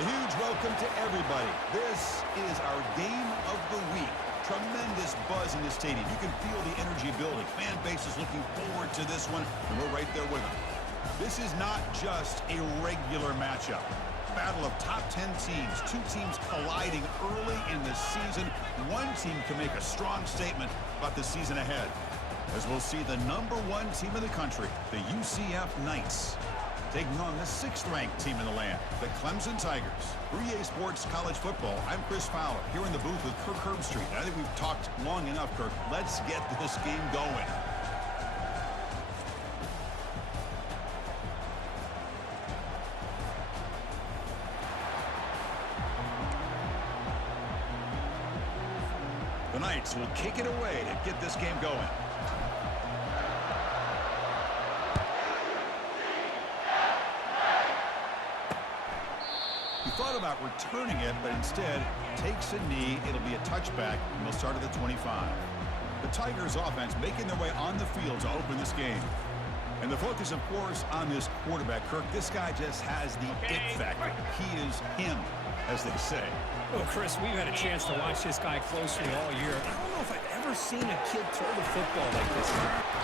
A huge welcome to everybody. This is our game of the week. Tremendous buzz in the stadium. You can feel the energy building. Fan base is looking forward to this one, and we're right there with them. This is not just a regular matchup. Battle of top 10 teams. Two teams colliding early in the season. One team can make a strong statement about the season ahead, as we'll see the #1 team in the country, the UCF Knights, taking on the 6th-ranked team in the land, the Clemson Tigers. For EA Sports College Football, I'm Chris Fowler, here in the booth with Kirk Herbstreit. I think we've talked long enough, Kirk. Let's get this game going. The Knights will kick it away to get this game going. He thought about returning it, but instead takes a knee. It'll be a touchback, and they'll start at the 25. The Tigers offense making their way on the field to open this game. And the focus, of course, on this quarterback, Kirk. This guy just has the it factor. He is him, as they say. Well, Chris, we've had a chance to watch this guy closely all year. I don't know if I've ever seen a kid throw the football like this.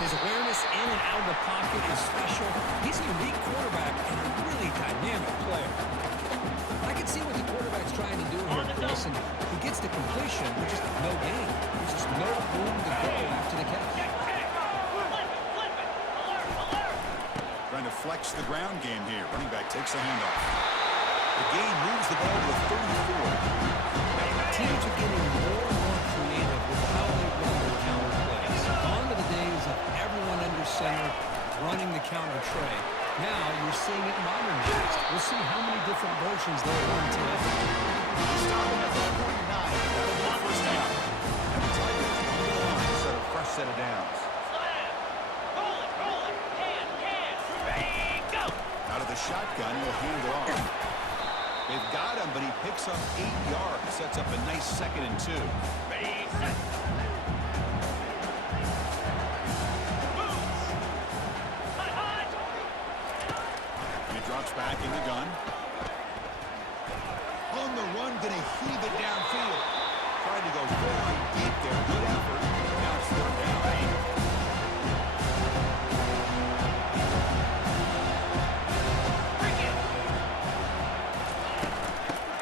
His awareness in and out of the pocket is special. He's a unique quarterback and a really dynamic player. I can see what the quarterback's trying to do here, Chris, and he gets the completion, but just no gain. There's just no room to go after the catch. Trying to flex the ground game here. Running back takes the handoff. The gain moves the ball to the 34. Teams are getting more and more creative with how they run their counter plays. Gone are the days of everyone under center running the counter tray. Now you're seeing it modern days. We'll see how many different versions they'll run today. Stopping at the 49. That'll be a first down. And the Tigers on the line set a fresh set of downs. Out of the shotgun, he'll hand it off. They've got him, but he picks up 8 yards. Sets up a nice 2nd and 2. He drops back in the gun. On the run, gonna heave it downfield. Trying to go very deep there. Good effort. Now it's 3rd down.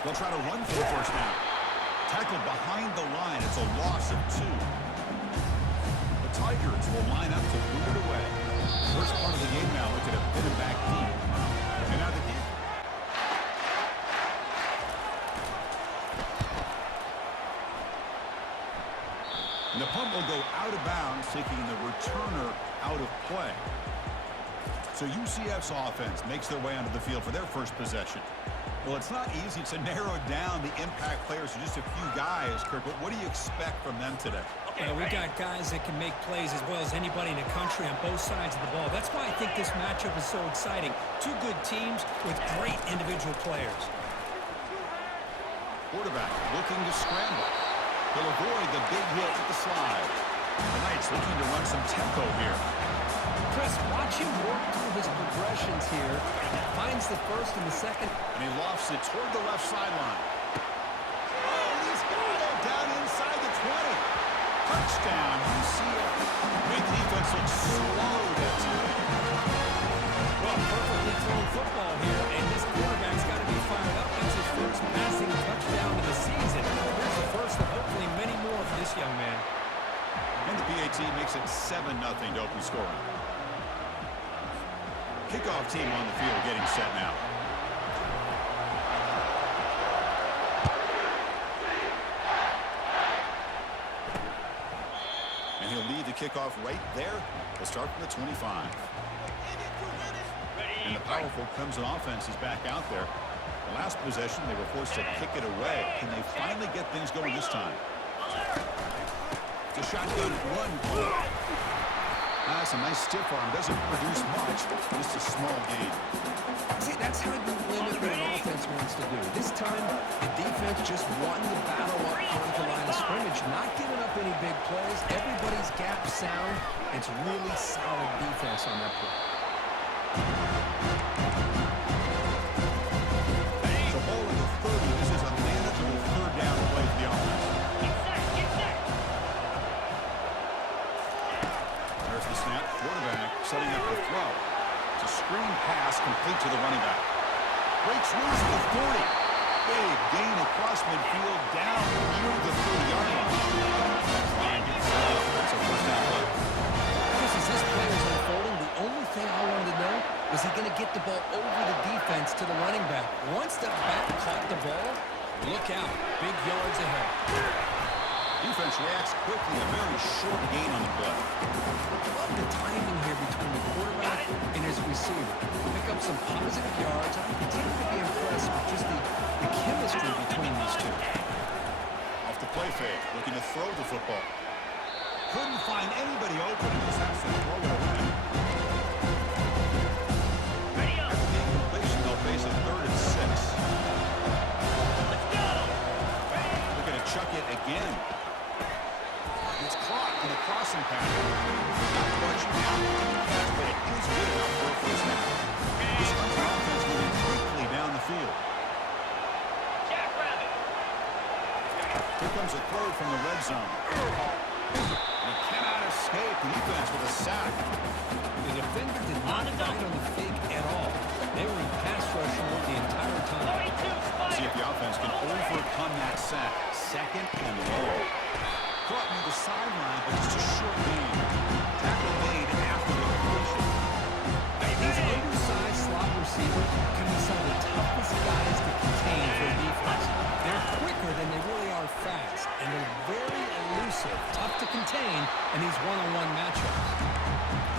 They'll try to run for the first down. Tackled behind the line. It's a loss of 2. The Tigers will line up to move it away. First part of the game now. Look at him. Hit him back deep. And now the deep. And the punt will go out of bounds, taking the returner out of play. So UCF's offense makes their way onto the field for their first possession. Well, it's not easy to narrow down the impact players to just a few guys, Kirk, but what do you expect from them today? We got guys that can make plays as well as anybody in the country on both sides of the ball. That's why I think this matchup is so exciting. Two good teams with great individual players. Quarterback looking to scramble. He'll avoid the big hit with the slide. The Knights looking to run some tempo here. Chris, watch him work through his progressions here. Finds the first and the second. And he lofts it toward the left sideline. Oh, he's got it down inside the 20. Touchdown, UCF. Made the defense look slow that time. Well, perfectly thrown football here, and this quarterback's got to be fired up. That's his first passing touchdown of the season. Here's the first of hopefully many more for this young man. And the PAT makes it 7-0 to open scoring. Kickoff team on the field getting set now. And he'll lead the kickoff right there. They'll start from the 25. And the powerful Clemson offense is back out there. The last possession, they were forced to kick it away. Can they finally get things going this time? It's a shotgun run play. That's a nice stiff arm. Doesn't produce much. Just a small gain. See, that's how you limit what an offense wants to do. This time, the defense just won the battle up front at the line of scrimmage, not giving up any big plays. Everybody's gap sound. It's really solid defense on that play. The ball in the get the ball over the defense to the running back. Once the back caught the ball, look out. Big yards ahead. Defense reacts quickly. A very short gain on the play. I love the timing here between the quarterback and his receiver. Pick up some positive yards. I continue to be impressed with just the chemistry between these two. Off the play fake, looking to throw the football. Couldn't find anybody open. Just has to throw it away. After the incompletion, they'll face a 3rd and 6. Let's go. They're going to chuck it again. It's caught in the crossing path. Not much now, but it is good enough for a first down. This comes offense moving quickly down the field. Jackrabbit. Here comes a throw from the red zone. And he cannot escape the defense with a sack. The defender did not bite on the fake at all. They were in pass rush mode the entire time. 42 See if the offense can overcome that sack. 2nd and long. Caught near the sideline, but just a short gain. Tackle made after the completion. These undersized slot receivers can be some of the toughest guys to contain for a defense. They're quicker than they really are fast, and they're very elusive, tough to contain in these one-on-one matchups.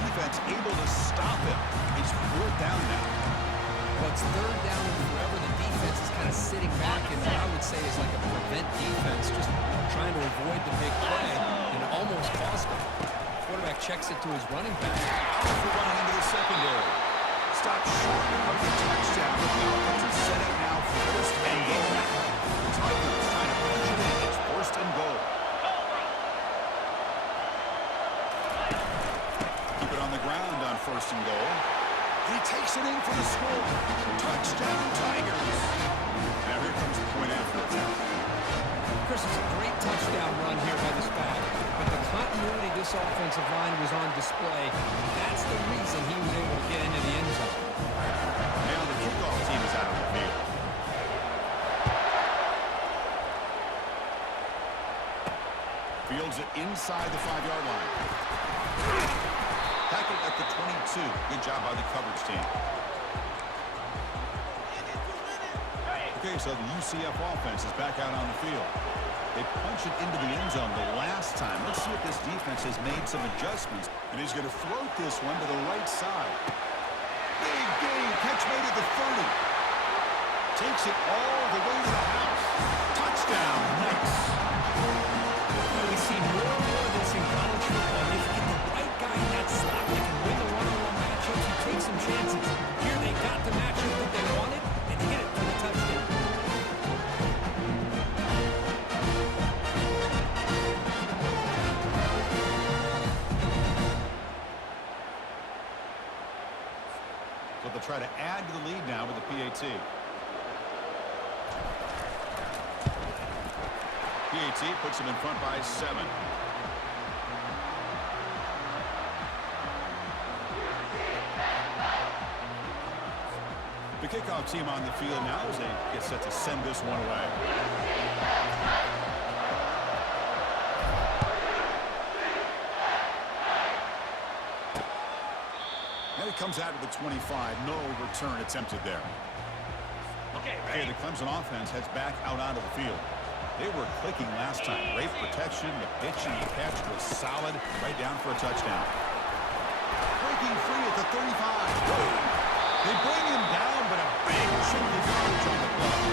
Defense able to stop him. It's 4th down now. Well, it's 3rd down and forever. The defense is kind of sitting back in what I would say is like a prevent defense, just trying to avoid the big play, and it almost cost them. Quarterback checks it to his running back. Powerful running into the secondary. Stop short of the touchdown. The offense is set up now for 1st and goal. The Tigers trying to punch it in. It's 1st and goal. Keep it on the ground on 1st and goal. He takes it in for the score. Touchdown, Tigers. Now here comes the point after attempt. Chris, it's a great touchdown run here by this back, but the continuity this offensive line was on display. That's the reason he was able to get into the end zone. Now the kickoff team is out of the field. Fields it inside the 5-yard line. Tackled at the 22. Good job by the coverage team. Okay, so the UCF offense is back out on the field. They punch it into the end zone the last time. Let's see if this defense has made some adjustments. And he's going to float this one to the right side. Big game. Catch made at the 30. Takes it all the way to the house. Touchdown. Nice. We see more and more of this in college football. If you get the right guy in that slot, they can win the one-on-one matchups and take some chances. Here they got the matchup that they wanted and hit it for the touchdown. So they'll try to add to the lead now with the PAT. PAT puts them in front by 7. The kickoff team on the field now as they get set to send this one away. And it comes out of the 25. No return attempted there. Okay, the Clemson offense heads back out onto the field. They were clicking last time. Great protection. The pitch and the catch was solid. Right down for a touchdown. Breaking free at the 35. They bring him down, but a big chunk of yardage on the play.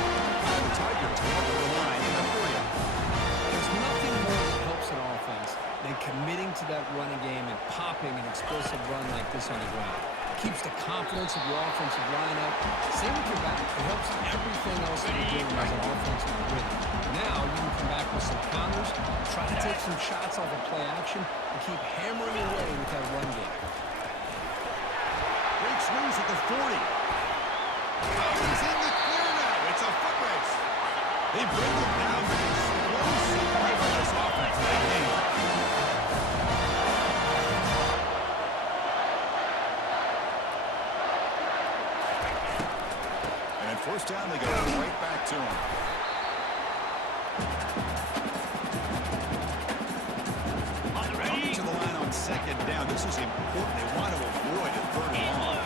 The Tigers come up to the line in a hurry. There's nothing more that helps an offense than committing to that running game and popping an explosive run like this on the ground. Keeps the confidence of your offensive line up. Same with your back. It helps everything else that you're doing as an offensive rhythm. Now you can come back with some counters, try to take some shots off of play action, and keep hammering away with that run game. Breaks loose at the 40. Oh, he's in the clear now. It's a foot race. They bring him down with explosive play by this offense in that game. And 1st down, they go right back to him. Coming to the line on 2nd down. This is important. They want to avoid a 3rd and long.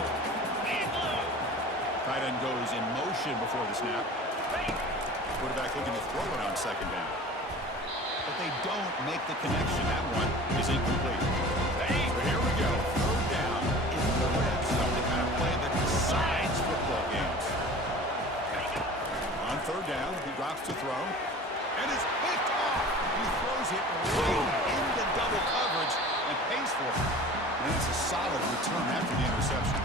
Tight end goes in motion before the snap. Quarterback looking to throw it on second down. But they don't make the connection. That one is incomplete. So here we go. Third down in the red zone. The kind of play that decides football games. On third down, he drops to throw. And it's picked off. He throws it right into double coverage and pays for it. And it's a solid return after the interception.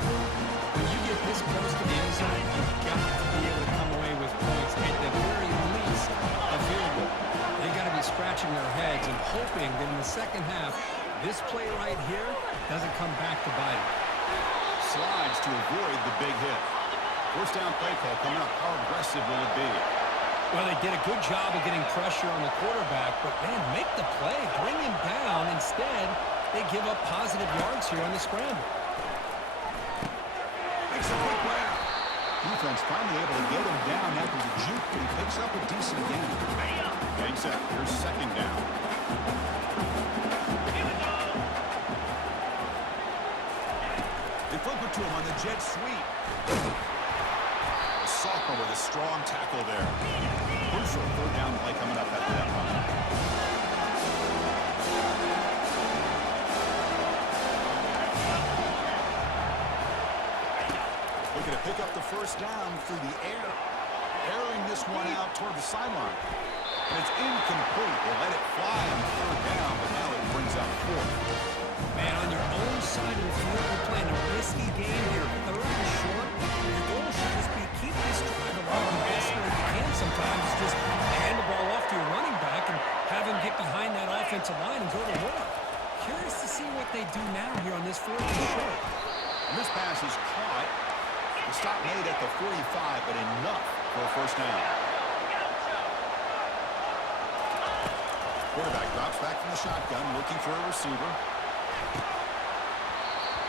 When you get this close to the end zone, you've got to be able to come away with points, at the very least a field goal. They've got to be scratching their heads and hoping that in the second half, this play right here doesn't come back to bite them. Slides to avoid the big hit. First down play call coming up. How aggressive will it be? Well, they did a good job of getting pressure on the quarterback, but, man, make the play. Bring him down. Instead, they give up positive yards here on the scramble. Makes a quick grab. Defense finally able to get him down after the juke, but he picks up a decent gain. Getting set. Here's second down. They flip it to him on the jet sweep. A sophomore with a strong tackle there. Crucial third down play coming up after that run. Looking to pick up the first down through the air. Airing this one out toward the sideline. And it's incomplete. They let it fly on third down, but now it brings up fourth. Man, on your own side of the field, you're playing a risky game here. Third and short. Your goal should just be keep this drive alive the best way you can sometimes. Is just hand the ball off to your running back and have him get behind that offensive line and go to work. Curious to see what they do now here on this fourth and short. And this pass is caught. The stop made at the 45, but enough for a first down. Quarterback drops back from the shotgun, looking for a receiver.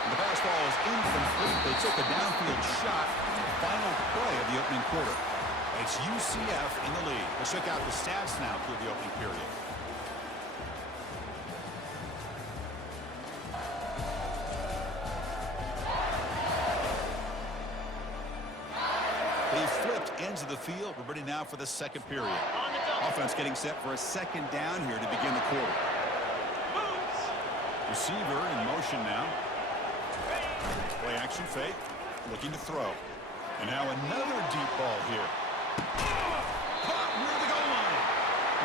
And the pass ball is incomplete. They took a downfield shot. Final play of the opening quarter. It's UCF in the lead. We'll check out the stats now through the opening period. They flipped ends of the field. We're ready now for the second period. Offense getting set for a second down here to begin the quarter. Receiver in motion now. Play action fake. Looking to throw. And now another deep ball here. Caught near the goal line.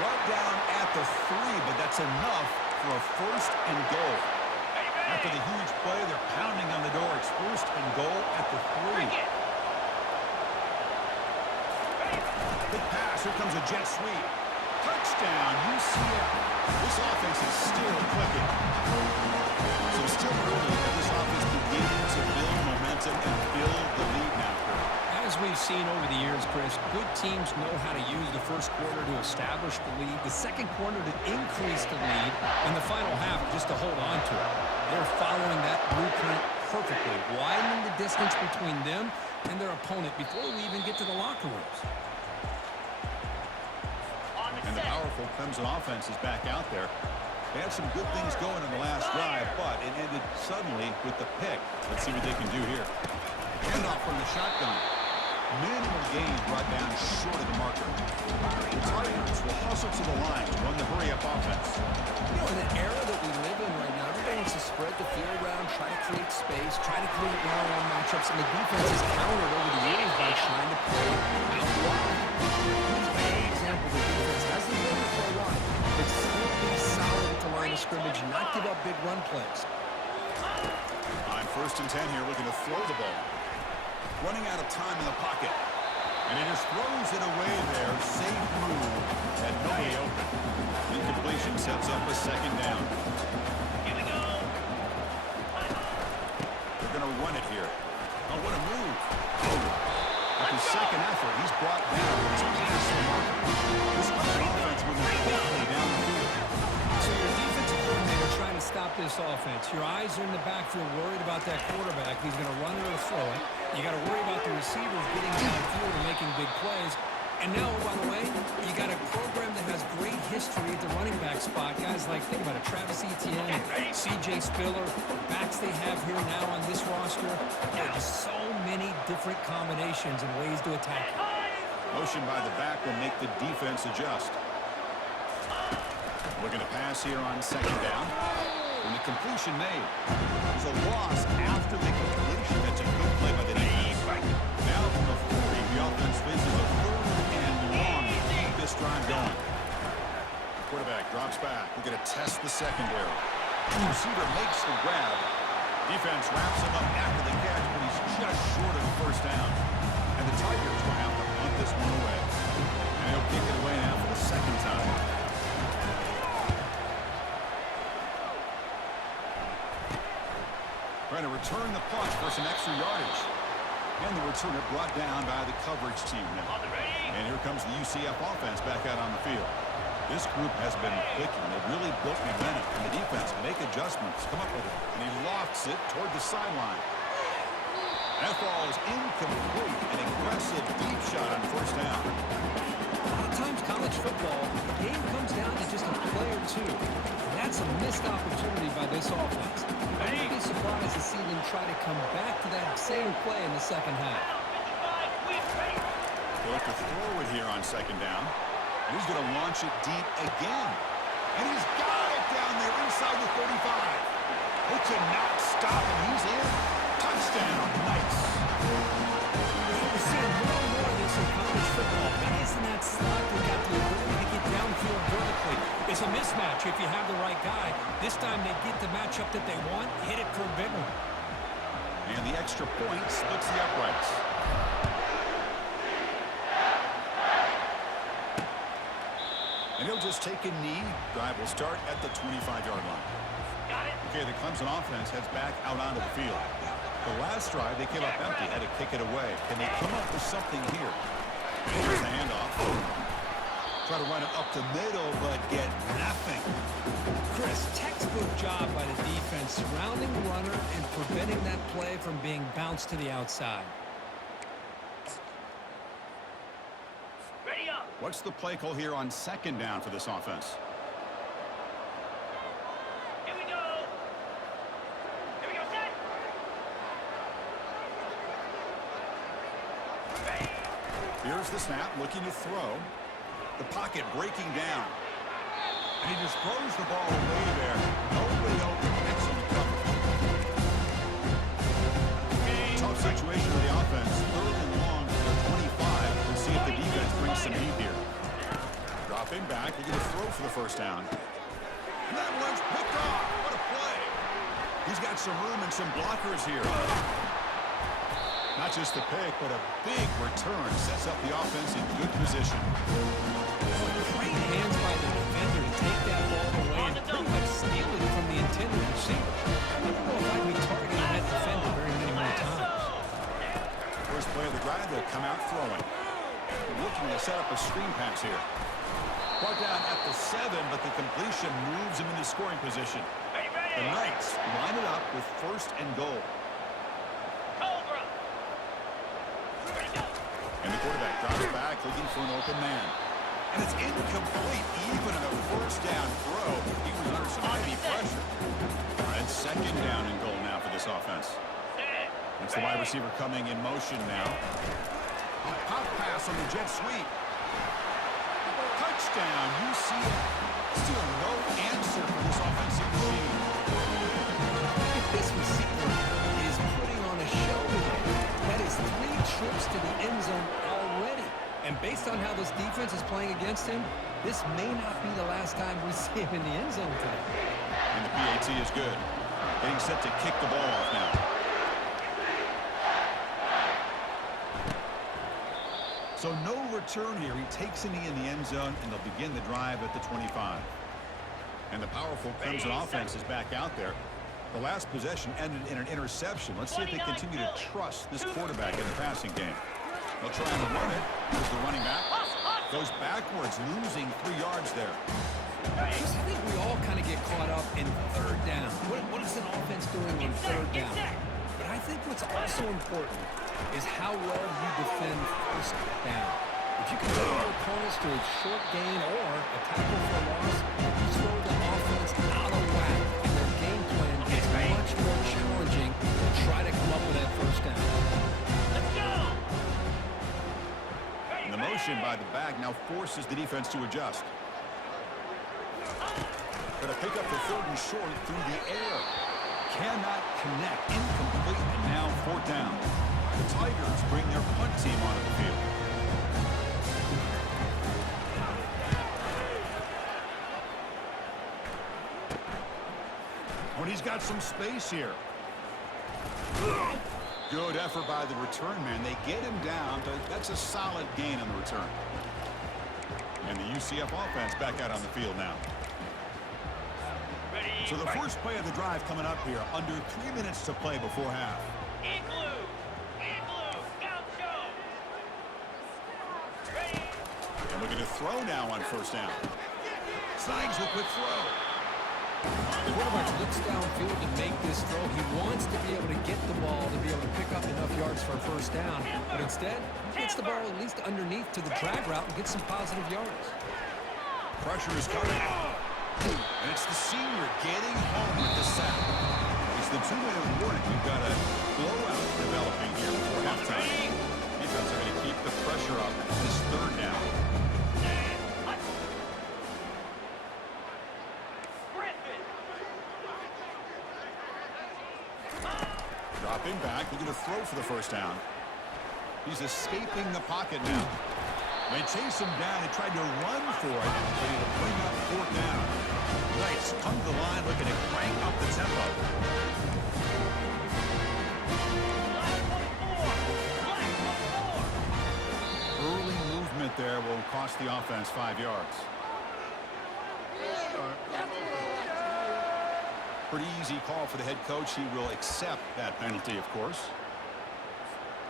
Brought down at the 3, but that's enough for a first and goal. After the huge play, they're pounding on the door. It's first and goal at the 3. Big pass. Here comes a jet sweep. Touchdown, UCF. This offense is still clicking. So still early, but this offense beginning to build momentum and build the lead now. As we've seen over the years, Chris, good teams know how to use the first quarter to establish the lead, the second quarter to increase the lead, and the final half just to hold on to it. They're following that blueprint perfectly, widening the distance between them and their opponent before we even get to the locker rooms. And the powerful Clemson offense is back out there. They had some good things going in the last drive, but it ended suddenly with the pick. Let's see what they can do here. Handoff from the shotgun. Minimal gain brought down short of the marker. The Tigers will hustle to the line to run the hurry-up offense. You know, in the era that we live in right now, everybody wants to spread the field around, try to create space, try to create one-on-one matchups, and the defense has countered over the years by trying to play out wide. Here's an example the defense hasn't been for a while, but still be solid at the line of scrimmage and not give up big run plays. On first and 10 here, looking to throw the ball. Running out of time in the pocket. And he just throws it away there. Safe move. And nobody open. Incompletion sets up a second down. Here we go. They're going to run it here. Oh, what a move. With his second effort, he's brought down. He's past the mark. This offense moving quickly down the field. So your defensive coordinator trying to stop this offense. Your eyes are in the backfield worried about that quarterback. He's going to run it or throw it. You got to worry about the receivers getting downfield and making big plays. And now, by the way, you got a program that has great history at the running back spot. Guys like, think about it, Travis Etienne, C.J. Spiller, backs they have here now on this roster. There are just so many different combinations and ways to attack it. Motion by the back will make the defense adjust. Looking to pass here on second down. And the completion made. There's a loss after the completion. That's a good play by the defense. Now from the 40, the offense faces a third and long to keep this drive going. Quarterback drops back. We're going to test the secondary. The receiver makes the grab. Defense wraps him up after the catch, but he's just short of the first down. And the Tigers will have to punt this one away. And he'll kick it away now for the second time. Trying to return the punt for some extra yardage. And the returner brought down by the coverage team now. And here comes the UCF offense back out on the field. This group has been clicking. They've really built momentum. And the defense make adjustments, come up with it. And he lofts it toward the sideline. That ball is incomplete. An aggressive deep shot on first down. A lot of times college football, the game comes down to just a play or two. And that's a missed opportunity by this offense. I wouldn't be surprised to see them try to come back to that same play in the second half. They look to throw it here on second down. And he's going to launch it deep again. And he's got it down there inside the 35. They cannot stop him. He's in. Touchdown. Nice. We're seeing more and more of this in college football. Guys in that slot that got the ability to get downfield vertically. It's a mismatch if you have the right guy. This time they get the matchup that they want, hit it for a big one. And the extra point splits the uprights. And he'll just take a knee. Drive will start at the 25-yard line. Okay, the Clemson offense heads back out onto the field. The last drive, they came up empty, had to kick it away. Can they come up with something here? Here's the handoff. Try to run it up the middle, but get nothing. Chris, textbook job by the defense, surrounding the runner and preventing that play from being bounced to the outside. Ready up. What's the play call here on second down for this offense? Here we go. Here we go, set. Ready. Here's the snap, looking to throw. The pocket breaking down. And he just throws the ball away there. Nobody open. Excellent cover. Tough situation for the offense. Third and long to the 25. We'll see if the defense brings some heat here. Dropping back. Looking to throw for the first down. And that one's picked off. What a play. He's got some room and some blockers here. Not just the pick, but a big return sets up the offense in good position. Great hands by the defender to take that ball away and pretty much steal it from the intended receiver. I don't know if I'd be targeting that defender very many more times. First play of the drive, they'll come out throwing. They're looking to set up a screen pass here. Brought down at the 7, but the completion moves him into scoring position. The Knights line it up with first and goal. And the quarterback drops back, looking for an open man. And it's incomplete, even in a first down throw. He was under some heavy pressure. And second down and goal now for this offense. It's the wide receiver coming in motion now. A pop pass on the jet sweep. Touchdown, UCF. Still no answer for this offensive machine. If this receiver is putting on a show today, that is 3 trips to the end zone already. And based on how this defense is playing against him, this may not be the last time we see him in the end zone today. And the PAT is good. Getting set to kick the ball off now. So no return here. He takes a knee in the end zone, and they'll begin the drive at the 25. And the powerful Clemson offense is back out there. The last possession ended in an interception. Let's see if they continue to trust this quarterback in the passing game. They'll try and run it. Here's the running back. Goes backwards, losing 3 yards there. I think we all kind of get caught up in third down. What is an offense doing on third down? But I think what's also important is how well you defend first down. If you can get your opponents to a short gain or a tackle for a now forces the defense to adjust. Going to pick up the 3rd and short through the air. Cannot connect. Incomplete, and now 4th down. The Tigers bring their punt team onto the field. When he's got some space here. Good effort by the return man. They get him down, but that's a solid gain on the return. And the UCF offense back out on the field now. So the first play of the drive coming up here. Under 3 minutes to play before half. Igloo! Igloo! Gaucho! Ready? And looking to throw now on 1st down. Slides a quick throw. The quarterback looks downfield to make this throw. He wants to be able to get the ball to be able to pick up enough yards for a 1st down. But instead, he gets the ball at least underneath to the drag route and gets some positive yards. Pressure is coming. And it's the senior getting home with the sack. It's the 2-minute warning. We've got a blowout developing here before halftime. Defense are going to keep the pressure up this 3rd down. Dropping back, looking to throw for the 1st down. He's escaping the pocket now. They chase him down. They tried to run for it, but he'll bring up 4th down. Knights come to the line looking to crank up the tempo. Early movement there will cost the offense 5 yards. Pretty easy call for the head coach. He will accept that penalty, of course.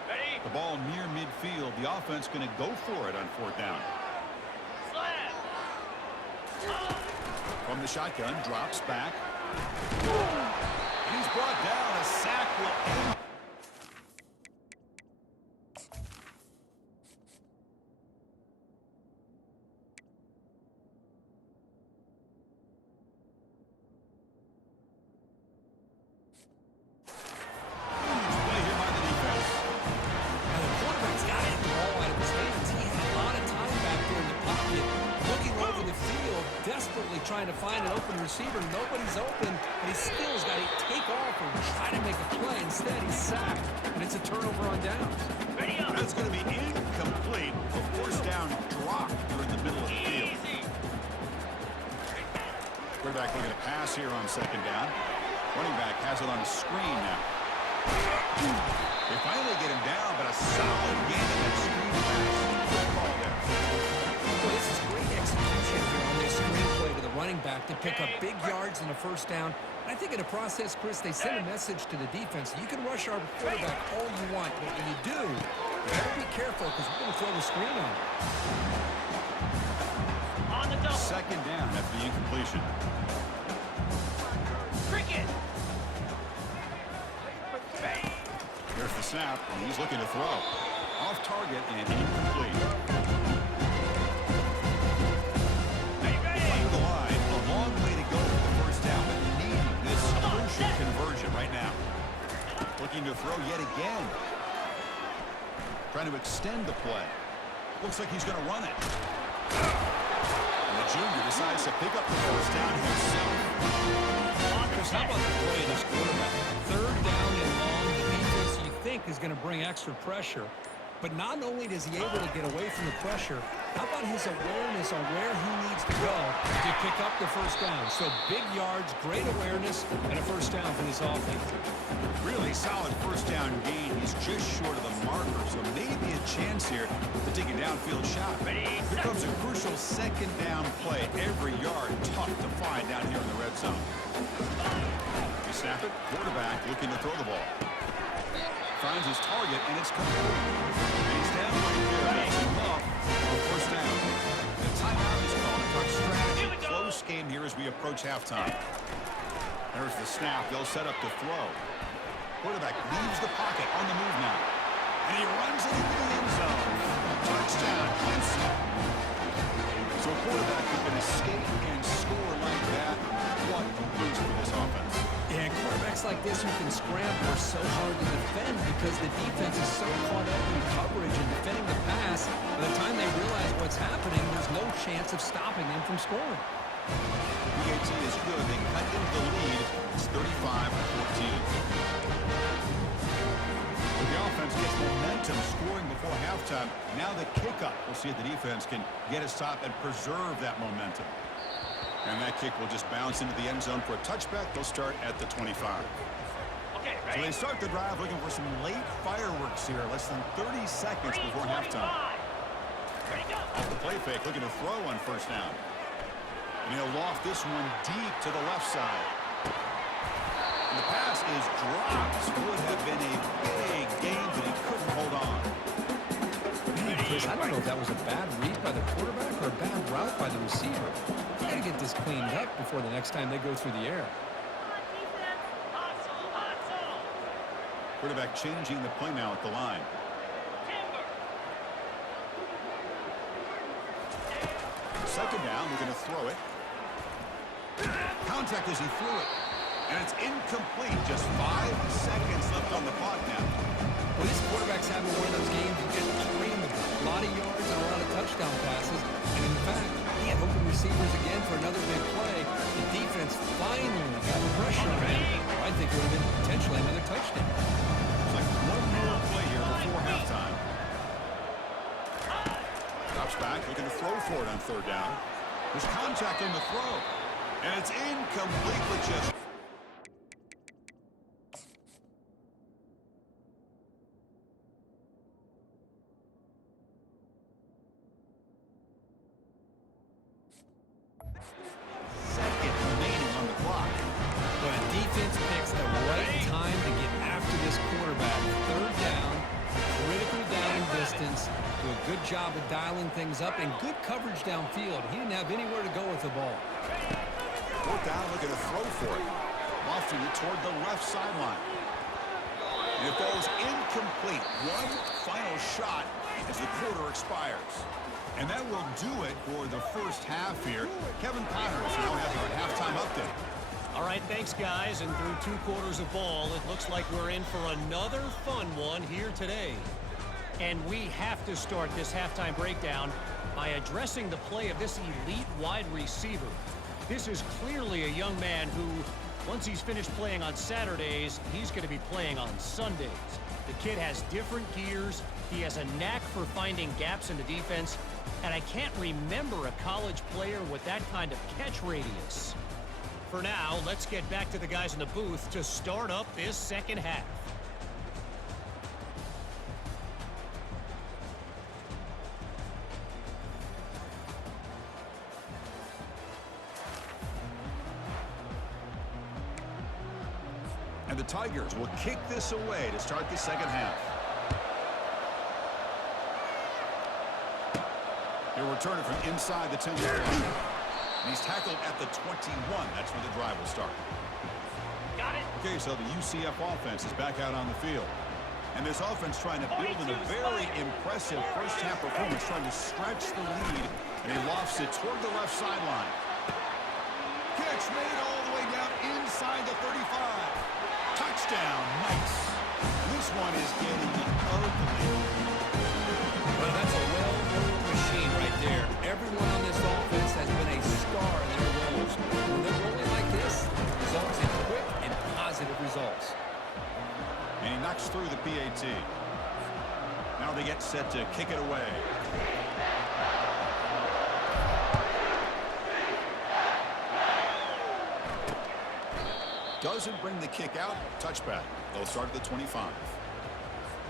Ready? The ball near midfield. The offense going to go for it on 4th down. Slam! From the shotgun, drops back. And he's brought down. A sack will end. Trying to find an open receiver. Nobody's open, but he still's got to take off and try to make a play. Instead, he's sacked, and it's a turnover on downs. That's going to be incomplete. A 1st down drop here in the middle of the field. Quarterback looking to pass here on 2nd down. Running back has it on the screen now. They finally get him down, but a solid gain in that screen pass. Good call there. Well, this is great execution here on this screenplay to the running back to pick up big yards in a 1st down. And I think in the process, Chris, they send a message to the defense. You can rush our quarterback all you want, but when you do, you better be careful because we're going to throw the screen on him. On the double. 2nd down after the incompletion. Cricket! There's the snap, and he's looking to throw. Off target and incomplete. The line, a long way to go for the 1st down, but needing this crucial conversion right now. Looking to throw yet again. Trying to extend the play. Looks like he's going to run it. And the junior decides to pick up the 1st down himself. Chris, how about the play of this quarterback? 3rd down and long. The defense, you think, is going to bring extra pressure. But not only is he able to get away from the pressure, how about his awareness on where he needs to go to pick up the 1st down? So big yards, great awareness, and a 1st down for this offense. Really solid 1st down gain. He's just short of the marker, so maybe a chance here to take a downfield shot. Here comes a crucial 2nd down play. Every yard tough to find down here in the red zone. You snap it, quarterback looking to throw the ball. Finds his target, and it's complete. And he's down right there. That's enough for a 1st down. The timeout is called. Tough strategy. Close game here as we approach halftime. There's the snap. They'll set up to throw. Quarterback leaves the pocket on the move now. And he runs it into the end zone. Touchdown, Clemson. So a quarterback who can escape and score like that. What a boost for this offense. Yeah, quarterbacks Quarterbacks like this who can scramble are so hard to defend because the defense is so caught up in coverage and defending the pass. By the time they realize what's happening, there's no chance of stopping them from scoring. PAT is good. They cut into the lead. It's 35-14. The offense gets momentum scoring before halftime. Now the kickoff. We'll see if the defense can get a stop and preserve that momentum. And that kick will just bounce into the end zone for a touchback. They'll start at the 25. Okay, So ready? they start the drive looking for some late fireworks here. Less than 30 seconds before halftime. Ready, go. Off the play fake, looking to throw on first down. And he'll loft this one deep to the left side. And the pass is dropped. Would have been a big gain, but he couldn't hold on. Man, Chris, I don't know if that was a bad read by the quarterback or a bad route by the receiver. You got to get this cleaned up before the next time they go through the air. Hustle, hustle. Quarterback changing the play now at the line. Timber. Second down, we're going to throw it. Contact as he threw it. And it's incomplete. Just 5 seconds left on the clock now. Well, this quarterback's having one of those games who just dreamed of a lot of yards and a lot of touchdown passes. And in fact, he had open receivers again for another big play. The defense finally got pressure on him. I think it would have been potentially another touchdown. It's like one more play here before halftime. Drops back, looking to throw for it on third down. There's contact on the throw. And it's incomplete with just... second remaining on the clock. But the defense picks the right time to get after this quarterback. Third down, critical down in distance. Do a good job of dialing things up and good coverage downfield. He didn't have anywhere to go with the ball. Fourth down, looking to throw for it. Lofting it toward the left sideline. And it goes incomplete. One final shot as the quarter expires. And that will do it for the first half here. Kevin Connors now has our halftime update. All right, thanks, guys. And through 2 quarters of ball, it looks like we're in for another fun one here today. And we have to start this halftime breakdown by addressing the play of this elite wide receiver. This is clearly a young man who, once he's finished playing on Saturdays, he's going to be playing on Sundays. The kid has different gears. He has a knack for finding gaps in the defense. And I can't remember a college player with that kind of catch radius. For now, let's get back to the guys in the booth to start up this second half. And the Tigers will kick this away to start the second half. He'll return it from inside the 10-yard line. And he's tackled at the 21. That's where the drive will start. Got it. Okay, so the UCF offense is back out on the field. And this offense trying to build in a very impressive first-half performance, trying to stretch the lead. And he lofts it toward the left sideline. Catch made all the way down inside the 35. Touchdown, nice. This one is getting ugly. Well, that's a well-oiled machine right there. Everyone on this offense has been a star in their roles. When they're rolling like this, results in quick and positive results. And he knocks through the PAT. Now they get set to kick it away. Doesn't bring the kick out. Touchback. They'll start at the 25.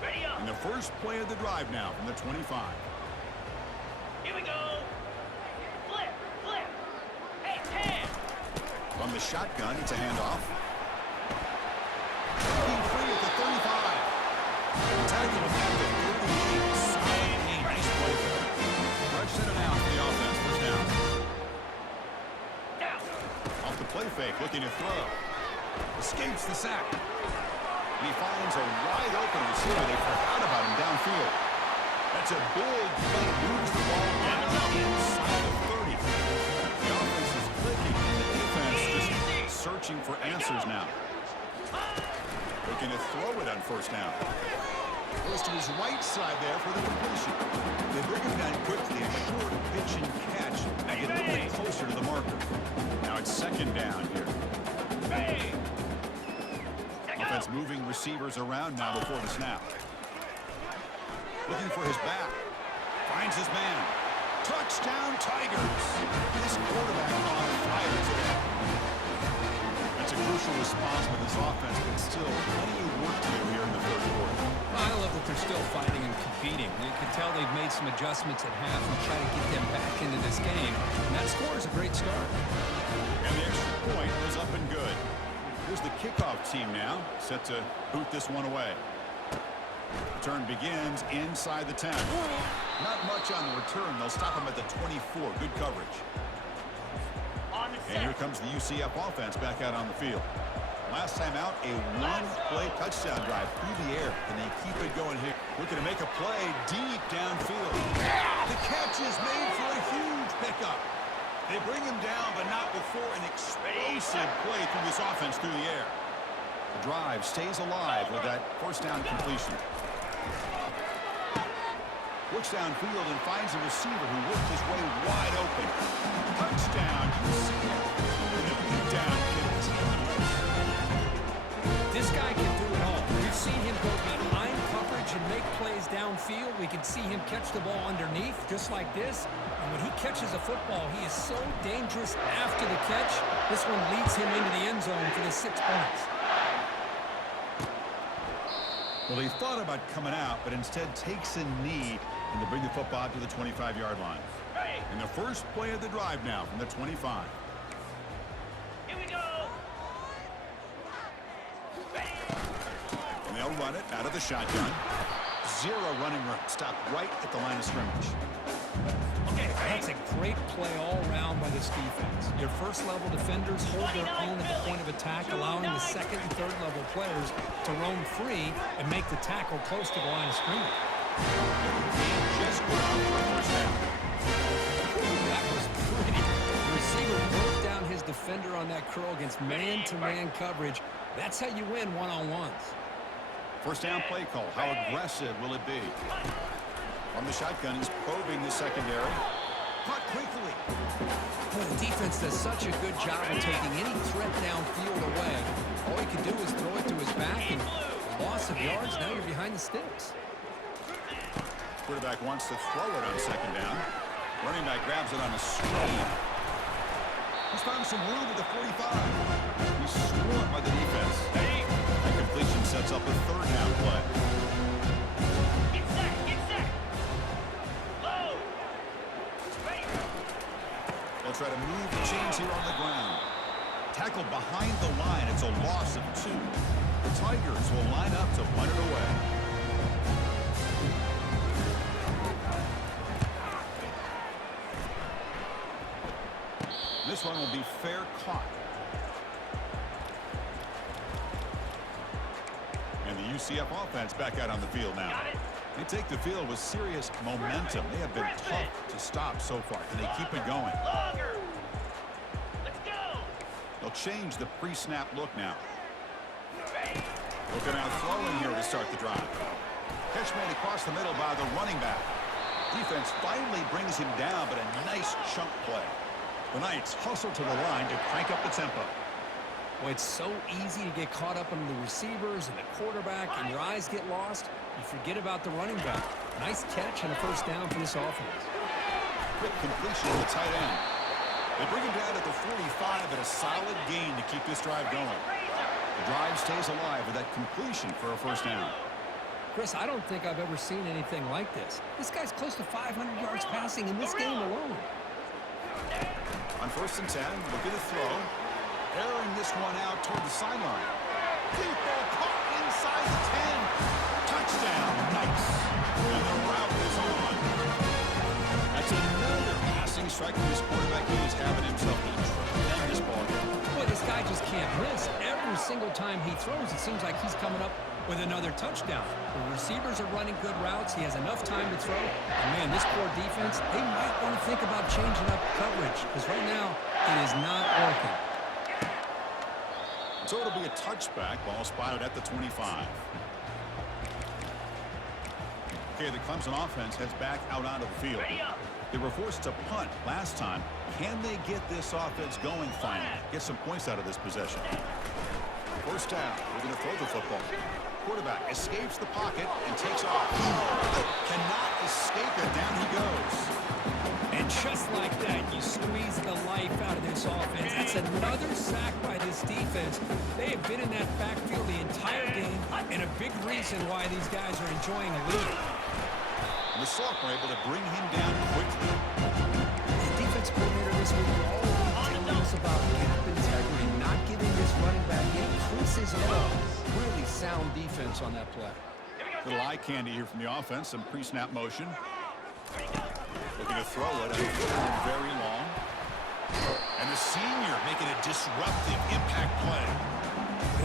Ready up. And the first play of the drive now from the 25. Here we go. Flip, flip. Hey, hand. From the shotgun, it's a handoff. Looking free at the 35. Tagging him at the 38. Solid gain. Nice play there. Fresh set it out for the offense. First down. Down. Off the play fake, looking to throw. Escapes the sack. And he finds a wide open receiver. They forgot about him downfield. That's a big play. Moves the ball down inside the 30. The offense is clicking. The defense just searching for answers now. Looking to throw it on first down. Goes to his right side there for the completion. They bring him down quickly. A short pitch and catch. Now get a little bit closer to the marker. Now it's second down here. Offense moving receivers around now before the snap. Looking for his back. Finds his man. Touchdown, Tigers. This quarterback on fire today. That's a crucial response with this offense, but still plenty of work to do here in the third quarter. I love that they're still fighting and competing. You can tell they've made some adjustments at half and try to get them back into this game. And that score is a great start. And the extra point was up and good. Here's the kickoff team now, set to boot this one away. Return begins inside the 10. Not much on the return. They'll stop him at the 24. Good coverage. And here comes the UCF offense back out on the field. Last time out, a one-play touchdown drive through the air. Can they keep it going here? Looking to make a play deep downfield. The catch is made for a huge pickup. They bring him down, but not before an explosive play through this offense through the air. The drive stays alive with that first down completion. Looks downfield and finds a receiver who worked his way wide open. Touchdown, UCF. And the beatdown continues. This guy can do it all. We've seen him go behind coverage and make plays downfield. We can see him catch the ball underneath, just like this. And when he catches a football, he is so dangerous after the catch. This one leads him into the end zone for the 6 points. Well, he thought about coming out, but instead takes a knee and to bring the football to the 25-yard line. And the first play of the drive now from the 25. Here we go. And they'll run it out of the shotgun. Zero running room. Stopped right at the line of scrimmage. That's a great play all around by this defense. Your first-level defenders hold their own at the point of attack, allowing the second and third-level players to roam free and make the tackle close to the line of scrimmage. Just good for a first down. That was pretty. The receiver broke down his defender on that curl against man-to-man coverage. That's how you win one-on-ones. First down play call. How aggressive will it be? From the shotgun, he's probing the secondary. Caught quickly. Boy, the defense does such a good job of taking any threat downfield away. All he can do is throw it to his back, and loss of yards, now you're behind the sticks. Quarterback wants to throw it on second down. Running back grabs it on a screen. He's found some room at the 45. He's swarmed by the defense. That completion sets up a third down play. Get set, get set. Low. They'll try to move the chains here on the ground. Tackled behind the line. It's a loss of 2. The Tigers will line up to punt it away. This one will be fair caught. And the UCF offense back out on the field now. They take the field with serious momentum. They have been tough to stop so far. Can they keep it going? Longer. Let's go. They'll change the pre-snap look now. Looking out throwing here to start the drive. Catch made across the middle by the running back. Defense finally brings him down, but a nice chunk play. The Knights hustle to the line to crank up the tempo. Well, it's so easy to get caught up in the receivers and the quarterback, and your eyes get lost. You forget about the running back. Nice catch and a first down for this offense. Quick completion to the tight end. They bring him down at the 45, but a solid gain to keep this drive going. The drive stays alive with that completion for a first down. Chris, I don't think I've ever seen anything like this. This guy's close to 500 yards passing in this game alone. On first and 10, look at the throw. Airing this one out toward the sideline. Deep ball caught inside the 10. Touchdown, Knights. And the route is on. That's another passing strike from this quarterback. He is having himself a tremendous ball game. Boy, this guy just can't miss. Every single time he throws, it seems like he's coming up with another touchdown. The receivers are running good routes. He has enough time to throw. And, man, this poor defense, they might want to think about changing up coverage because right now it is not working. So it'll be a touchback. Ball spotted at the 25. Okay, the Clemson offense heads back out onto the field. They were forced to punt last time. Can they get this offense going finally? Get some points out of this possession. First down. We're going to throw the football. Quarterback escapes the pocket and takes off. Cannot escape it. Down he goes. And just like that, you squeeze the life out of this offense. That's another sack by this defense. They have been in that backfield the entire game, and a big reason why these guys are enjoying a lead. And the Soft were able to bring him down quickly. The defense coordinator this week telling us about gap integrity, not giving this running back any creases at all. Really sound defense on that play. Little eye candy here from the offense. Some pre-snap motion. Looking to throw it. Very long. And the senior making a disruptive impact play.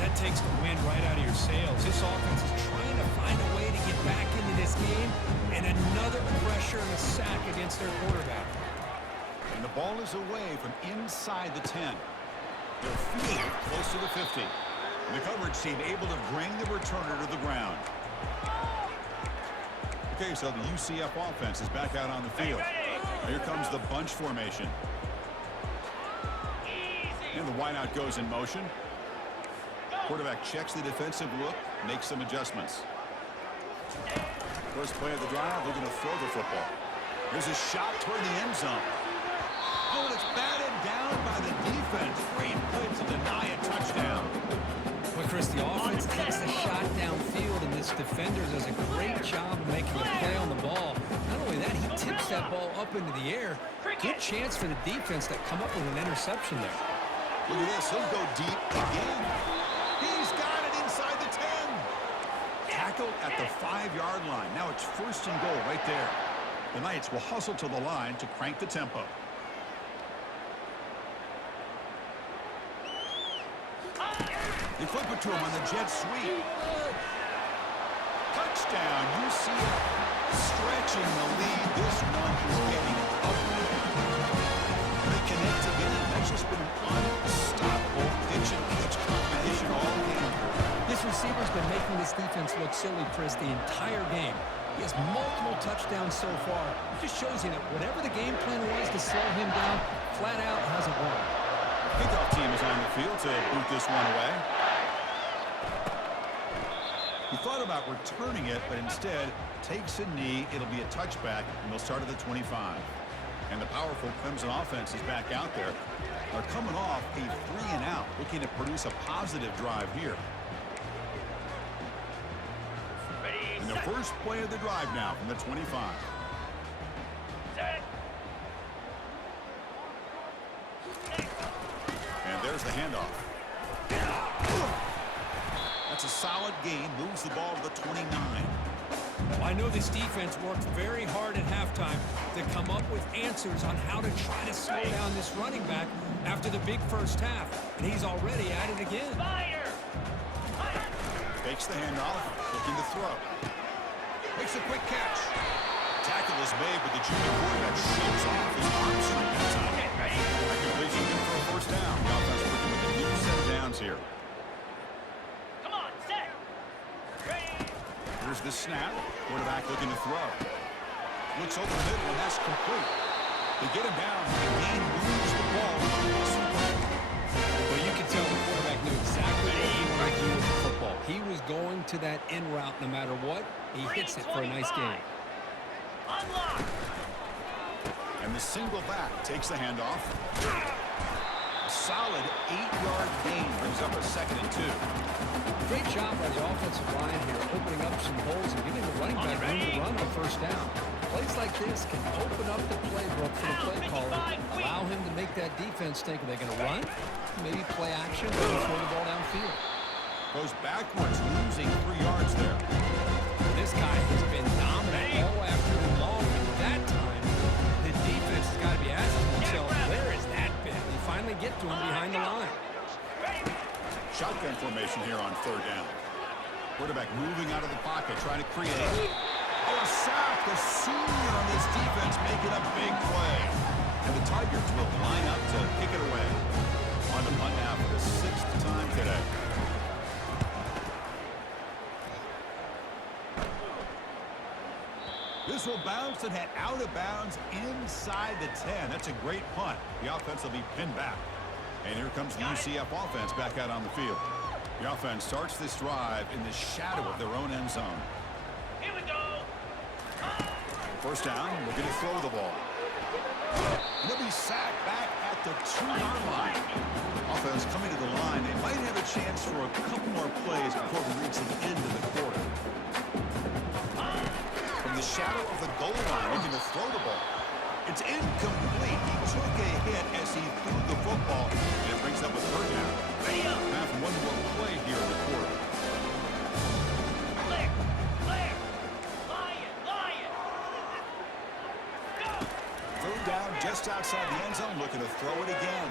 That takes the wind right out of your sails. This offense is trying to find a way to get back into this game, and another pressure and a sack against their quarterback. And the ball is away from inside the 10. They're fielded close to the 50. And the coverage team able to bring the returner to the ground. Okay, so the UCF offense is back out on the field. Here comes the bunch formation. And the wideout goes in motion. Quarterback checks the defensive look, makes some adjustments. First play of the drive, they're going to throw the football. Here's a shot toward the end zone. Oh, and it's batted down by the defense. Great play to deny a touchdown. Well, Chris, the offense takes the shot downfield, and this defender does a great job of making a play on the ball. Not only that, he tips that ball up into the air. Good chance for the defense to come up with an interception there. Look at this. He'll go deep again. He's got it inside the 10. Tackled at the 5-yard line. Now it's first and goal right there. The Knights will hustle to the line to crank the tempo. They flip it to him on the jet sweep. Touchdown, UCF. Stretching the lead. This one is getting ugly. They connect again. That's just been an unstoppable pitch and catch combination all game. This receiver's been making this defense look silly, Chris, the entire game. He has multiple touchdowns so far. It just shows you that whatever the game plan was to slow him down, flat out hasn't worked. Kickoff team is on the field to boot this one away. He thought about returning it, but instead takes a knee. It'll be a touchback, and they'll start at the 25. And the powerful Clemson offense is back out there. They're coming off a 3-and-out, looking to produce a positive drive here. And the first play of the drive now from the 25. And there's the handoff. That's a solid gain. Moves the ball to the 29. I know this defense worked very hard at halftime to come up with answers on how to try to slow down this running back after the big first half. And he's already at it again. Takes the handoff, looking to throw. Makes a quick catch. Tackle is made, but the junior quarterback shakes off his arm strength that time. That completion good for a first down. The offense working with a new set of downs here. Here's the snap. Quarterback looking to throw. Looks over the middle, and that's complete. They get him down. The game moves the ball. Well, you can tell the quarterback knew exactly what he wanted to do with the football. He was going to that in route no matter what. He hits it for a nice game. And the single back takes the handoff. A solid 8-yard gain brings up a 2nd and 2. Great job by the offensive line here, opening up some holes and giving the running back room to run on first down. Plays like this can open up the playbook for the play caller, allow him to make that defense think, are they going to run? Maybe play action, maybe throw the ball downfield. Goes backwards, losing 3 yards there. This guy has been dominant all afternoon long, and that time, the defense has got to be asking themselves, where has that been? They finally get to him behind the line. Shotgun formation here on 3rd down. Quarterback moving out of the pocket, trying to create. Oh, a sack. The senior on this defense making a big play. And the Tigers will line up to kick it away. On the punt now for the 6th time today. This will bounce and head out of bounds inside the 10. That's a great punt. The offense will be pinned back. And here comes the UCF offense back out on the field. The offense starts this drive in the shadow of their own end zone. Here we go. First down, we're going to throw the ball. And they'll be sacked back at the 2-yard line. Offense coming to the line. They might have a chance for a couple more plays before we reach the end of the quarter. From the shadow of the goal line, looking to throw the ball. It's incomplete. He took a hit as he threw the football, and it brings up a third down. Ready up. Have one more play here in the quarter. Clear. Clear. Lion. Go. Third down just outside the end zone, looking to throw it again.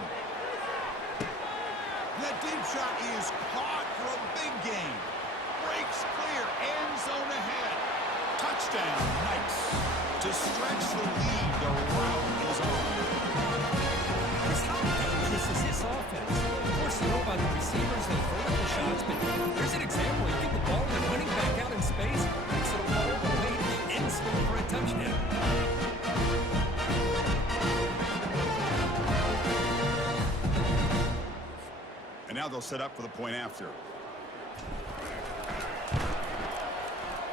That deep shot is caught for a big gain. Breaks clear, end zone ahead. Touchdown, Knights. To stretch the lead, the route is on. Chris, how dangerous is this offense? Of course, you know about the receivers and vertical shots, but here's an example. You get the ball and running back out in space, makes it all the way to the end zone for a touchdown. And now they'll set up for the point after.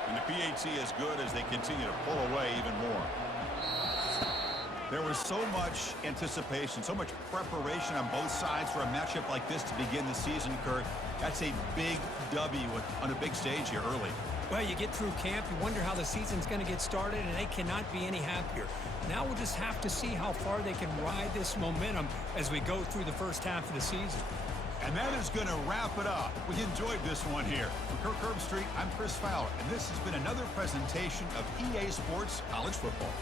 And the PAT is good as they continue to pull away even more. There was so much anticipation, so much preparation on both sides for a matchup like this to begin the season, Kurt. That's a big W on a big stage here early. Well, you get through camp, you wonder how the season's going to get started, and they cannot be any happier. Now we'll just have to see how far they can ride this momentum as we go through the first half of the season. And that is going to wrap it up. We enjoyed this one here. For Kirk Herbstreit, I'm Chris Fowler, and this has been another presentation of EA Sports College Football.